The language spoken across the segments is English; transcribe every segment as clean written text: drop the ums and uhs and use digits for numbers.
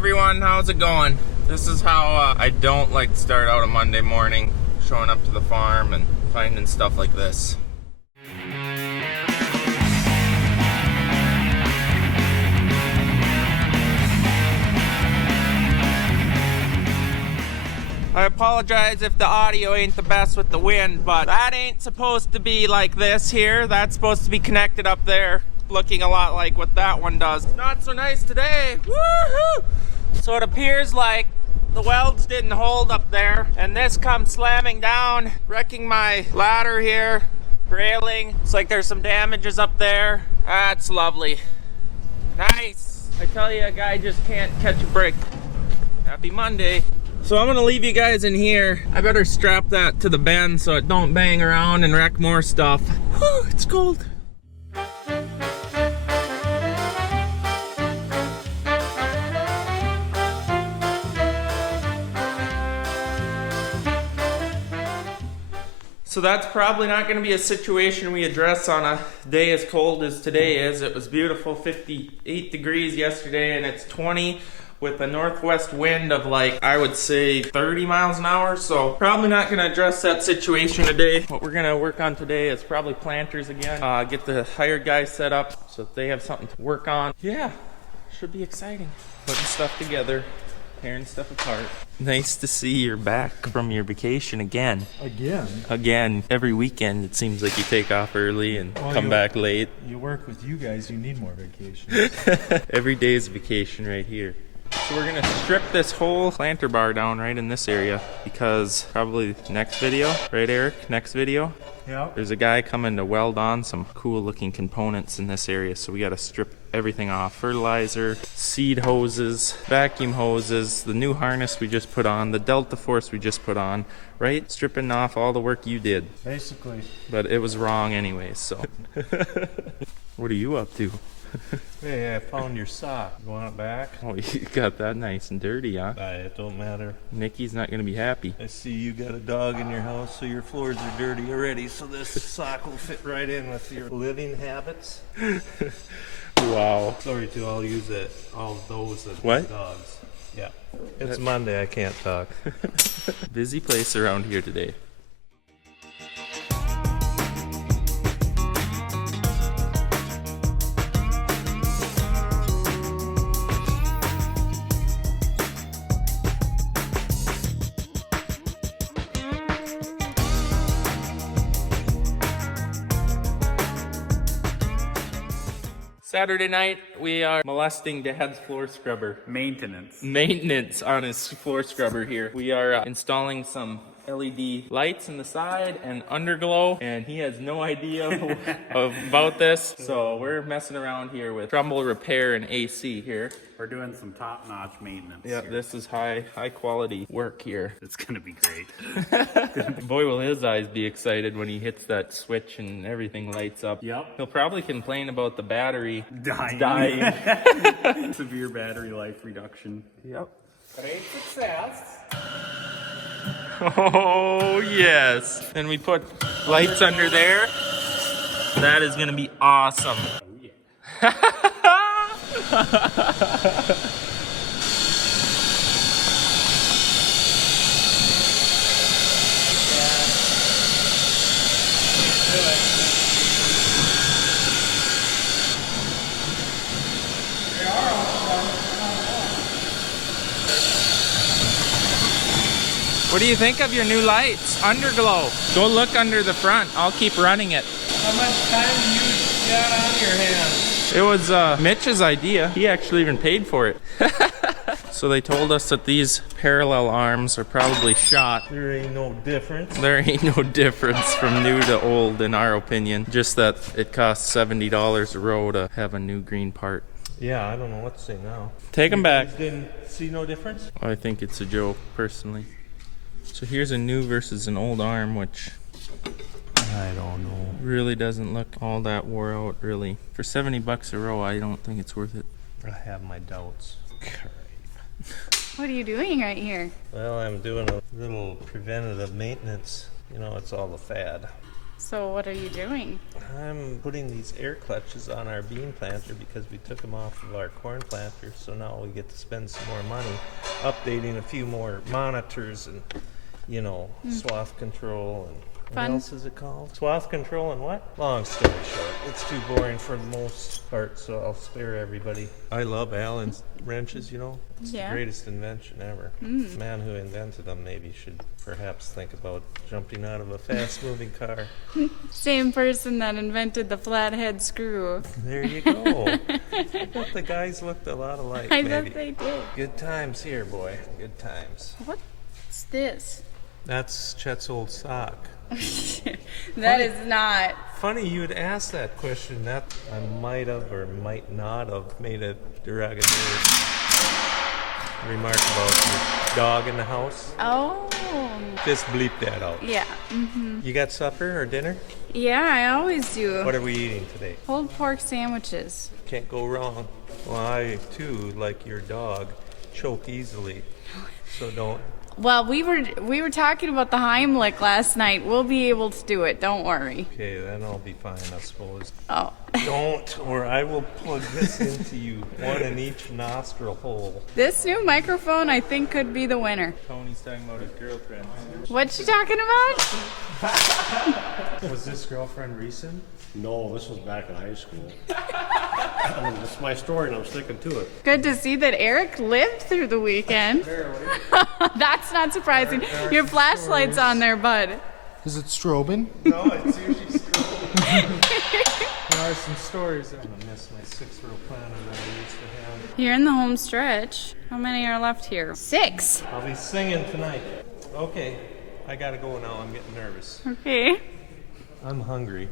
everyone, how's it going? This is how I don't like to start out a Monday morning, showing up to the farm and finding stuff like this. I apologize if the audio ain't the best with the wind, but that ain't supposed to be like this here. That's supposed to be connected up there, looking a lot like what that one does. Not so nice today. Woohoo! So it appears like the welds didn't hold up there, and this comes slamming down, wrecking my ladder here, railing. It's like there's some damages up there. That's lovely. Nice. I tell you, a guy just can't catch a break. Happy Monday. So I'm gonna leave you guys in here. I better strap that to the bend so it don't bang around and wreck more stuff. Whew, it's cold. So that's probably not going to be a situation we address on a day as cold as today is. It was beautiful, 58 degrees yesterday, and it's 20 with a northwest wind of like, I would say 30 miles an hour. So probably not going to address that situation today. What we're going to work on today is probably planters again. Get the hired guys set up so that they have something to work on. Yeah, should be exciting. Putting stuff together. Tearing stuff apart. Nice to see you're back from your vacation again. Again. Every weekend it seems like you take off early and come back late. You work with you guys, you need more vacation. Every day is vacation right here. So we're gonna strip this whole planter bar down right in this area because probably next video, right Eric? Next video? Yeah. There's a guy coming to weld on some cool looking components in this area, so we gotta strip everything off. Fertilizer, seed hoses, vacuum hoses, the new harness we just put on, the Delta Force we just put on, right? Stripping off all the work you did. Basically. But it was wrong anyways, so. What are you up to? Hey, I found your sock. You want it back? Oh, you got that nice and dirty, huh? It don't matter. Nikki's not gonna be happy. I see you got a dog in your house, so your floors are dirty already, so this sock will fit right in with your living habits. Wow. Sorry to all you that, all those that what? Dogs. Yeah. It's Monday, I can't talk. Busy place around here today. Saturday night, we are molesting Dad's floor scrubber. Maintenance on his floor scrubber here. We are installing some LED lights in the side and underglow, and he has no idea about this. So we're messing around here with Trumbull Repair and AC here. We're doing some top-notch maintenance. Yep, here. This is high quality work here. It's gonna be great. Boy, will his eyes be excited when he hits that switch and everything lights up. Yep. He'll probably complain about the battery Dying. Severe battery life reduction. Yep. Great success. Oh, yes. And we put lights under there. That is going to be awesome. Oh, yeah. What do you think of your new lights? Underglow. Go look under the front. I'll keep running it. How much time do you got on your hands? It was Mitch's idea. He actually even paid for it. So they told us that these parallel arms are probably shot. There ain't no difference. There ain't no difference from new to old in our opinion. Just that it costs $70 a row to have a new green part. Yeah, I don't know what to say now. Take them back. You didn't see no difference? I think it's a joke, personally. So here's a new versus an old arm, which I don't know. really doesn't look all that wore out, really. For 70 bucks a row, I don't think it's worth it. I have my doubts. What are you doing right here? Well, I'm doing a little preventative maintenance. You know, it's all the fad. So what are you doing? I'm putting these air clutches on our bean planter because we took them off of our corn planter, so now we get to spend some more money updating a few more monitors and, you know, swath control and what Fun. else is it called? Swath control and what? Long story short, it's too boring for the most part, so I'll spare everybody. I love Allen's wrenches, you know. It's Yeah. the greatest invention ever. The man who invented them maybe should perhaps think about jumping out of a fast-moving car. Same person that invented the flathead screw. There you go. I bet the guys looked a lot alike, I maybe. bet they did. Good times here, boy. Good times. What's this? That's Chet's old sock. That is not. Funny you would ask that question. That I might have or might not have made a derogatory remark about your dog in the house. Oh. Just bleep that out. Yeah. You got supper or dinner? Yeah, I always do. What are we eating today? Pulled pork sandwiches. Can't go wrong. Well, I too, like your dog, choke easily. So don't. Well, we were talking about the Heimlich last night. We'll be able to do it. Don't worry. Okay, then I'll be fine, I suppose. Oh. Don't, or I will plug this into you, one in each nostril hole. This new microphone, I think, could be the winner. Tony's talking about his girlfriend. What you talking about? Was this girlfriend recent? No, this was back in high school. It's my story and I'm sticking to it. Good to see that Eric lived through the weekend. That's not surprising. Your flashlight's on there, bud. Is it strobing? No, it's usually There are some stories. I'm gonna miss my 6-row planner that I used to have. You're in the home stretch. How many are left here? 6. I'll be singing tonight. Okay, I gotta go now. I'm getting nervous. Okay. I'm hungry.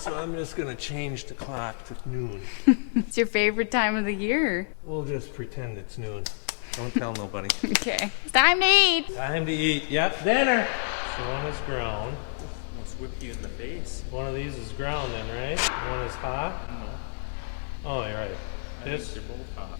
So I'm just gonna change the clock to noon. It's your favorite time of the year. We'll just pretend it's noon. Don't tell nobody. Okay. It's time to eat. Time to eat. Yep, dinner. So one is ground. Almost whipped you in the face. One of these is ground then, right? One is hot? No. Oh, you're right. I think This they're both hot.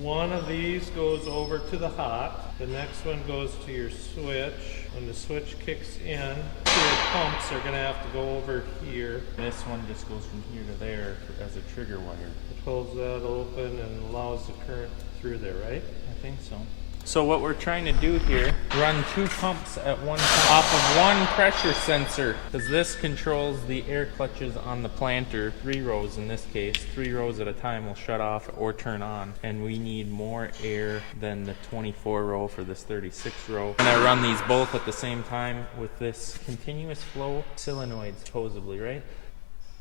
one of these goes over to the hot. The next one goes to your switch. When the switch kicks in, your pumps are gonna have to go over here. This one just goes from here to there as a trigger wire. It pulls that open and allows the current through there, right? I think so. So what we're trying to do here, run 2 pumps at one time off of one pressure sensor, because this controls the air clutches on the planter. 3 rows in this case. 3 rows at a time will shut off or turn on, and we need more air than the 24 row for this 36 row. And I run these both at the same time with this continuous flow solenoid supposedly, right?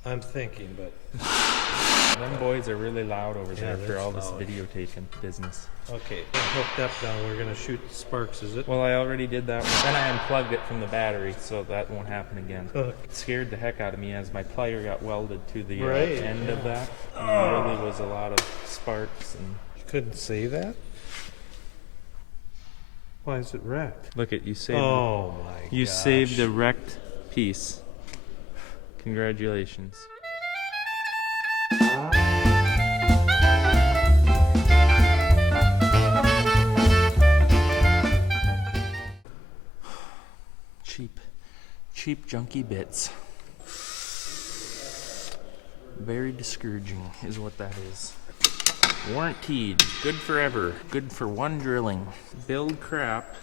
I'm thinking, but Them boys are really loud over there Yeah, for that's all this loud. videotaping business. okay. Hooked up now. We're gonna shoot sparks, is it? Well, I already did that one. Then I unplugged it from the battery, so that won't happen again. Hook. It scared the heck out of me as my plier got welded to the Right, end of that. And there really was a lot of sparks. And You couldn't say that? Why is it wrecked? look at you saved. Oh my You gosh. saved a wrecked piece. Congratulations. Cheap junky bits. Very discouraging is what that is. Warranted, good forever, good for one drilling. Build crap.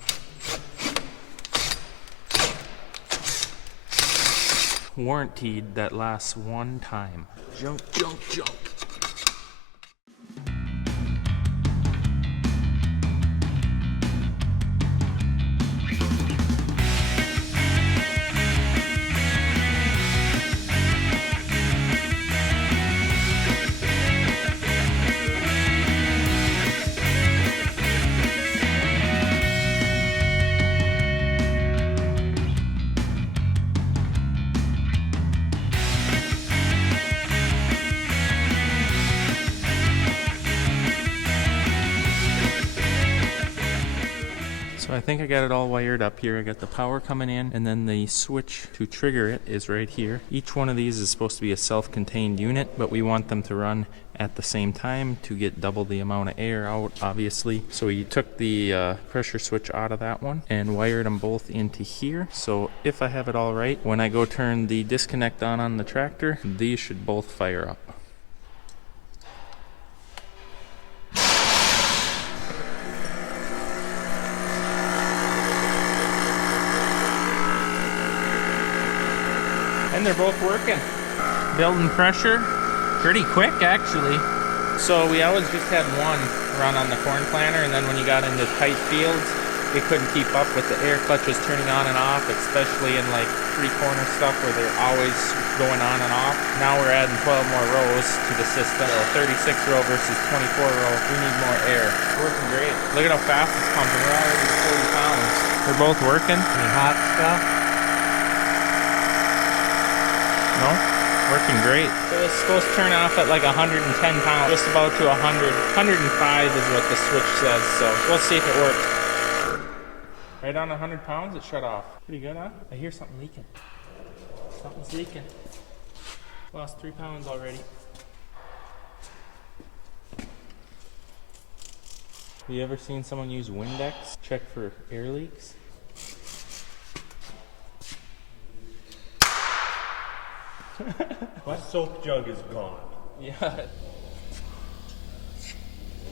Warranted that lasts one time. Junk, junk, junk. So I think I got it all wired up here. I got the power coming in, and then the switch to trigger it is right here. Each one of these is supposed to be a self-contained unit, but we want them to run at the same time to get double the amount of air out, obviously. So we took the pressure switch out of that one and wired them both into here. So if I have it all right, when I go turn the disconnect on the tractor, these should both fire up. And they're both working. Building pressure pretty quick, actually. So we always just had one run on the corn planter, and then when you got into tight fields, it couldn't keep up with the air clutches turning on and off, especially in like 3-corner stuff where they're always going on and off. Now we're adding 12 more rows to the system. So 36 row versus 24 row. We need more air. It's working great. Look at how fast it's pumping. We're already 40 pounds. They're both working. Any hot stuff? No? Working great. So it's supposed to turn off at like 110 pounds, just about to 100. 105 is what the switch says, so we'll see if it works. Right on 100 pounds, it shut off. Pretty good, huh? I hear something leaking. Something's leaking. Lost 3 pounds already. Have you ever seen someone use Windex? Check for air leaks? What? Soap jug is gone. Yeah.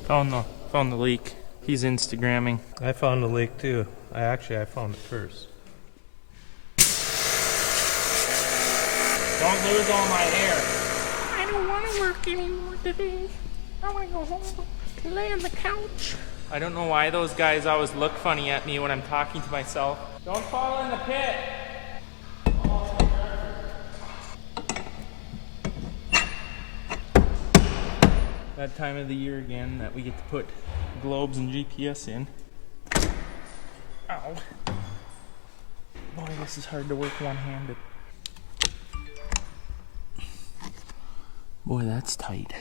Found the leak. He's Instagramming. I found the leak too. I found it first. Don't lose all my air. I don't want to work anymore today. I want to go home and lay on the couch. I don't know why those guys always look funny at me when I'm talking to myself. Don't fall in the pit. That time of the year again that we get to put globes and GPS in. Ow. Boy, this is hard to work one-handed. Boy, that's tight.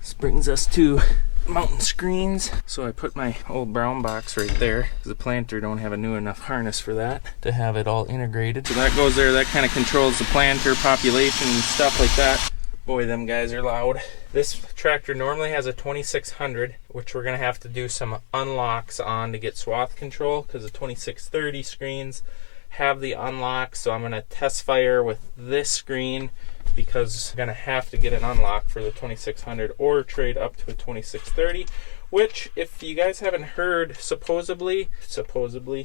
This brings us to mountain screens. So I put my old brown box right there. The planter don't have a new enough harness for that to have it all integrated. So that goes there. That kind of controls the planter population and stuff like that. Boy, them guys are loud. This tractor normally has a 2600, which we're gonna have to do some unlocks on to get swath control because the 2630 screens have the unlock. So I'm gonna test fire with this screen because I'm gonna have to get an unlock for the 2600 or trade up to a 2630, which, if you guys haven't heard, supposedly,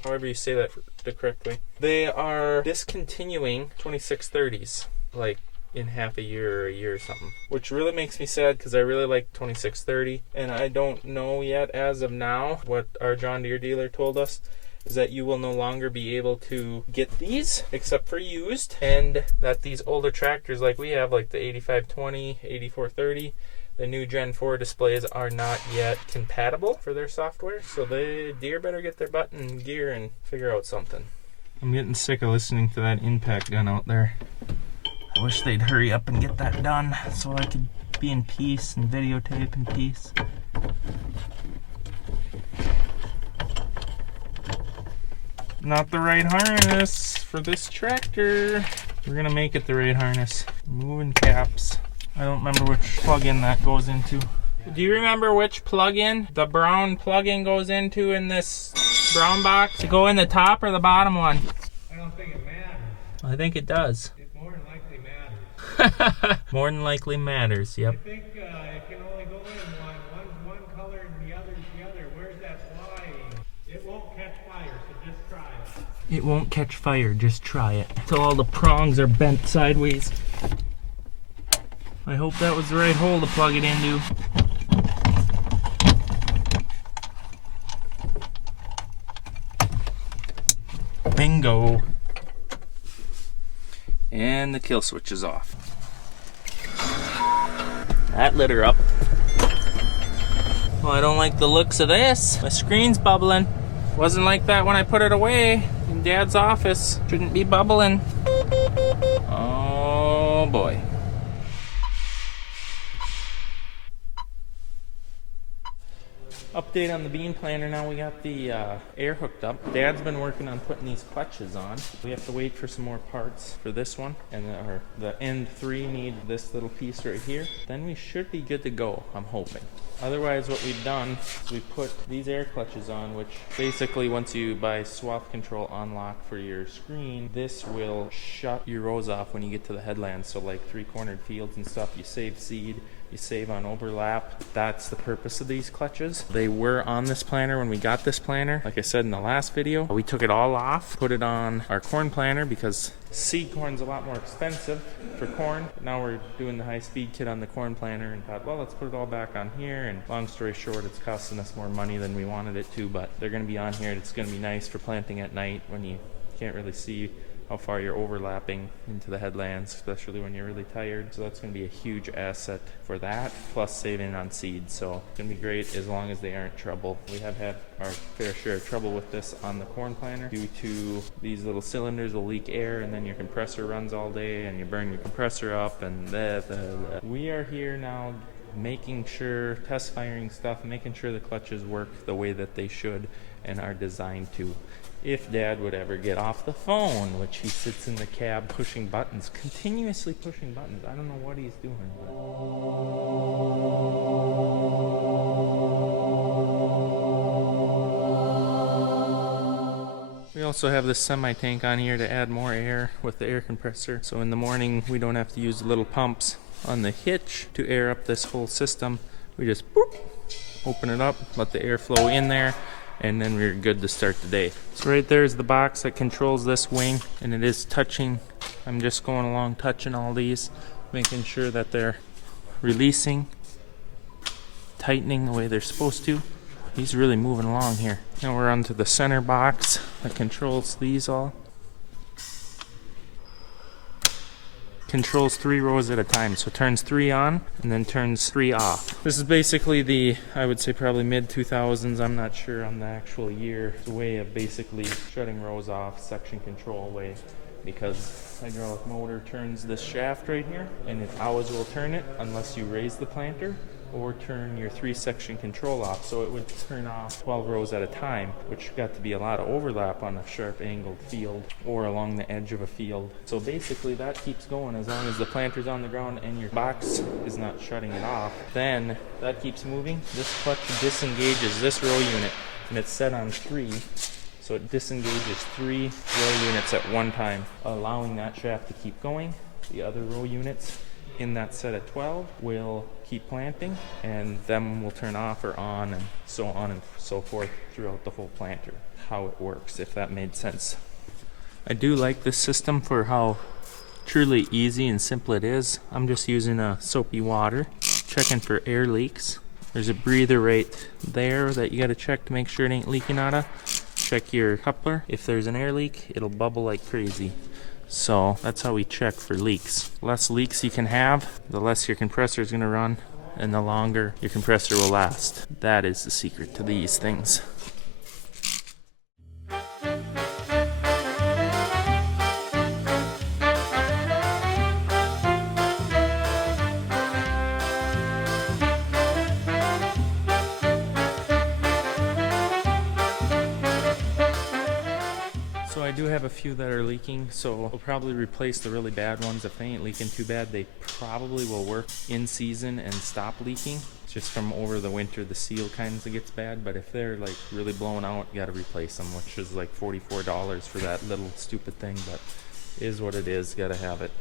however you say that correctly, they are discontinuing 2630s like in half a year or a year or something, which really makes me sad because I really like 2630, and I don't know yet as of now. What our John Deere dealer told us is that you will no longer be able to get these except for used, and that these older tractors like we have, like the 8520, 8430, the new Gen 4 displays are not yet compatible for their software, so the Deere better get their butt in gear and figure out something. I'm getting sick of listening to that impact gun out there. I wish they'd hurry up and get that done so I could be in peace and videotape in peace. Not the right harness for this tractor. We're gonna make it the right harness. Moving caps. I don't remember which plug-in that goes into. Do you remember which plug-in the brown plug-in goes into in this brown box? To go in the top or the bottom one? I don't think it matters. I think it does. It more than likely matters. More than likely matters, yep. I think it can only go in one. One's one color and the other's the other. Where's that flying? It won't catch fire, so just try it. It won't catch fire, just try it. Till all the prongs are bent sideways. I hope that was the right hole to plug it into. Bingo. And the kill switch is off. That lit her up. Well, I don't like the looks of this. My screen's bubbling. Wasn't like that when I put it away in Dad's office. Shouldn't be bubbling. Oh boy. Update on the bean planter. Now we got the air hooked up. Dad's been working on putting these clutches on. We have to wait for some more parts for this one, and the end 3 need this little piece right here. Then we should be good to go, I'm hoping. Otherwise, what we've done is we put these air clutches on, which basically once you buy swath control unlock for your screen, this will shut your rows off when you get to the headlands. So like 3-cornered fields and stuff, you save seed, you save on overlap. That's the purpose of these clutches. They were on this planter when we got this planter. Like I said in the last video, we took it all off, put it on our corn planter because seed corn's a lot more expensive for corn. Now we're doing the high-speed kit on the corn planter and thought, well, let's put it all back on here. And long story short, it's costing us more money than we wanted it to, but they're going to be on here. It's going to be nice for planting at night when you can't really see how far you're overlapping into the headlands, especially when you're really tired. So that's going to be a huge asset for that, plus saving on seeds. So it's going to be great as long as they aren't trouble. We have had our fair share of trouble with this on the corn planter due to these little cylinders will leak air, and then your compressor runs all day and you burn your compressor up, and we are here now making sure, test firing stuff, making sure the clutches work the way that they should and are designed to. If Dad would ever get off the phone, which he sits in the cab pushing buttons, continuously pushing buttons. I don't know what he's doing. We also have this semi-tank on here to add more air with the air compressor. So in the morning, we don't have to use the little pumps on the hitch to air up this whole system. We just boop, open it up, let the air flow in there, and then we're good to start the day. So right there is the box that controls this wing, and it is touching. I'm just going along touching all these, making sure that they're releasing, tightening the way they're supposed to. He's really moving along here. Now we're onto the center box that controls these all. Controls 3 rows at a time, so turns 3 on and then turns 3 off. This is basically the, I would say probably mid 2000s, I'm not sure on the actual year, it's a way of basically shutting rows off, section control way, because hydraulic motor turns this shaft right here, and it always will turn it unless you raise the planter or turn your 3-section control off. So it would turn off 12 rows at a time, which got to be a lot of overlap on a sharp angled field or along the edge of a field. So basically that keeps going as long as the planter's on the ground and your box is not shutting it off. Then that keeps moving. This clutch disengages this row unit, and it's set on 3. So it disengages 3 row units at one time, allowing that shaft to keep going. The other row units in that set at 12 will keep planting, and them will turn off or on, and so forth throughout the whole planter. How it works, if that made sense. I do like this system for how truly easy and simple it is. I'm just using a soapy water, checking for air leaks. There's a breather right there that you got to check to make sure it ain't leaking out of. Check your coupler. If there's an air leak, it'll bubble like crazy. So that's how we check for leaks. The less leaks you can have, the less your compressor is going to run, and the longer your compressor will last. That is the secret to these things. I do have a few that are leaking, so we'll probably replace the really bad ones. If they ain't leaking too bad, they probably will work in season and stop leaking. Just from over the winter, the seal kind of gets bad, but if they're like really blown out, you gotta replace them, which is like $44 for that little stupid thing, but is what it is, gotta have it.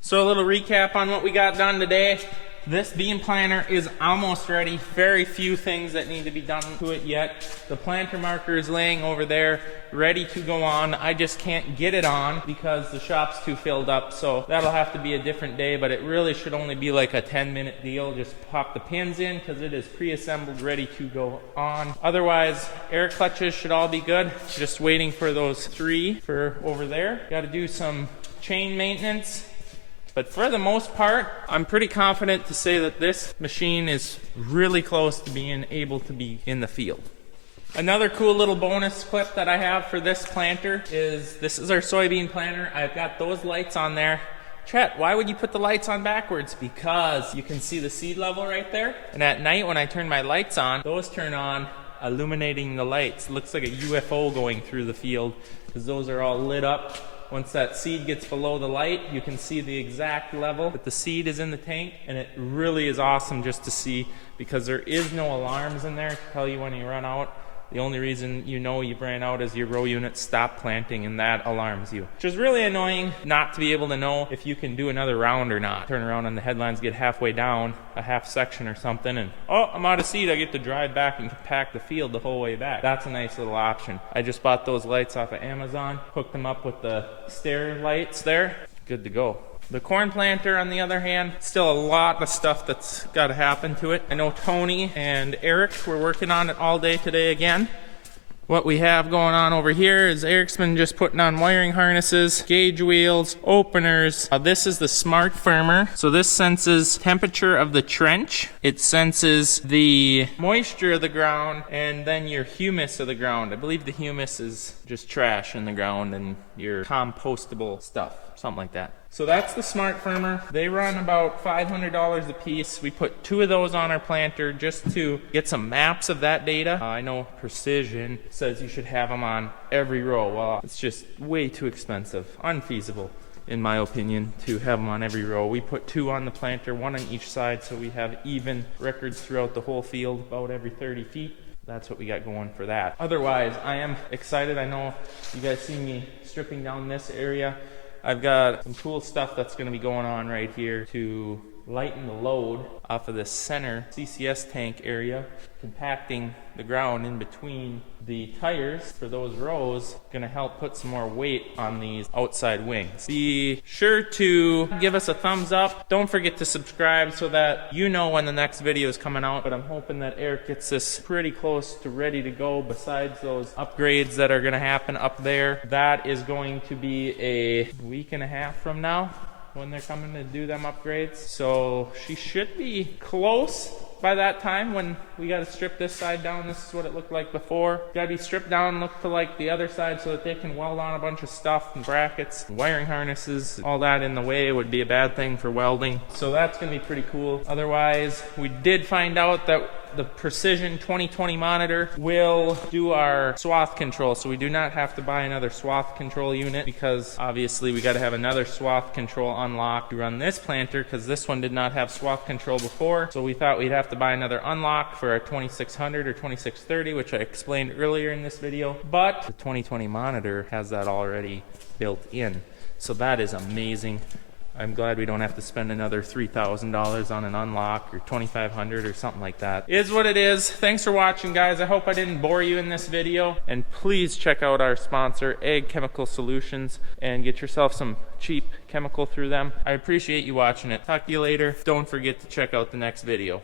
So a little recap on what we got done today. This bean planter is almost ready. Very few things that need to be done to it yet. The planter marker is laying over there, ready to go on. I just can't get it on because the shop's too filled up, so that'll have to be a different day, but it really should only be like a 10-minute deal. Just pop the pins in because it is pre-assembled, ready to go on. Otherwise, air clutches should all be good. Just waiting for those 3 for over there. Got to do some chain maintenance. But for the most part, I'm pretty confident to say that this machine is really close to being able to be in the field. Another cool little bonus clip that I have for this planter is, this is our soybean planter. I've got those lights on there Chet, why would you put the lights on backwards? Because you can see the seed level right there. And at night when I turn my lights on, those turn on, illuminating the lights. Looks like a UFO going through the field because those are all lit up. Once that seed gets below the light, you can see the exact level that the seed is in the tank, and it really is awesome just to see because there is no alarms in there to tell you when you run out. The only reason you know you've ran out is your row unit stopped planting, and that alarms you. Which is really annoying not to be able to know if you can do another round or not. Turn around on the headlines, get halfway down a half section or something, and oh, I'm out of seed. I get to drive back and compact the field the whole way back. That's a nice little option. I just bought those lights off of Amazon, hooked them up with the stair lights there. Good to go. The corn planter, on the other hand, still a lot of stuff that's got to happen to it. I know Tony and Eric were working on it all day today again. What we have going on over here is Eric's been just putting on wiring harnesses, gauge wheels, openers. This is the smart firmer. So this senses temperature of the trench. It senses the moisture of the ground and then your humus of the ground. I believe the humus is just trash in the ground and your compostable stuff, something like that. So that's the smart firmer. They run about $500 a piece. We put 2 of those on our planter just to get some maps of that data. I know Precision says you should have them on every row. Well, it's just way too expensive, unfeasible in my opinion, to have them on every row. We put 2 on the planter, 1 on each side, so we have even records throughout the whole field, about every 30 feet. That's what we got going for that. Otherwise, I am excited. I know you guys see me stripping down this area. I've got some cool stuff that's going to be going on right here to lighten the load off of this center CCS tank area, compacting the ground in between the tires for those rows. Going to help put some more weight on these outside wings. Be sure to give us a thumbs up. Don't forget to subscribe so that you know when the next video is coming out. But I'm hoping that Eric gets this pretty close to ready to go, besides those upgrades that are going to happen up there. That is going to be a week and a half from now when they're coming to do them upgrades. So she should be close by that time when we got to strip this side down. This is what it looked like before. Got to be stripped down, look to like the other side so that they can weld on a bunch of stuff and brackets, wiring harnesses. All that in the way would be a bad thing for welding. So that's going to be pretty cool. Otherwise, we did find out that the Precision 2020 monitor will do our swath control, so we do not have to buy another swath control unit, because obviously we got to have another swath control unlock to run this planter, because this one did not have swath control before. So we thought we'd have to buy another unlock for our 2600 or 2630, which I explained earlier in this video. But the 2020 monitor has that already built in, so that is amazing. I'm glad we don't have to spend another $3,000 on an unlock or $2,500 or something like that. It is what it is. Thanks for watching, guys. I hope I didn't bore you in this video. And please check out our sponsor, Ag Chemical Solutions, and get yourself some cheap chemical through them. I appreciate you watching it. Talk to you later. Don't forget to check out the next video.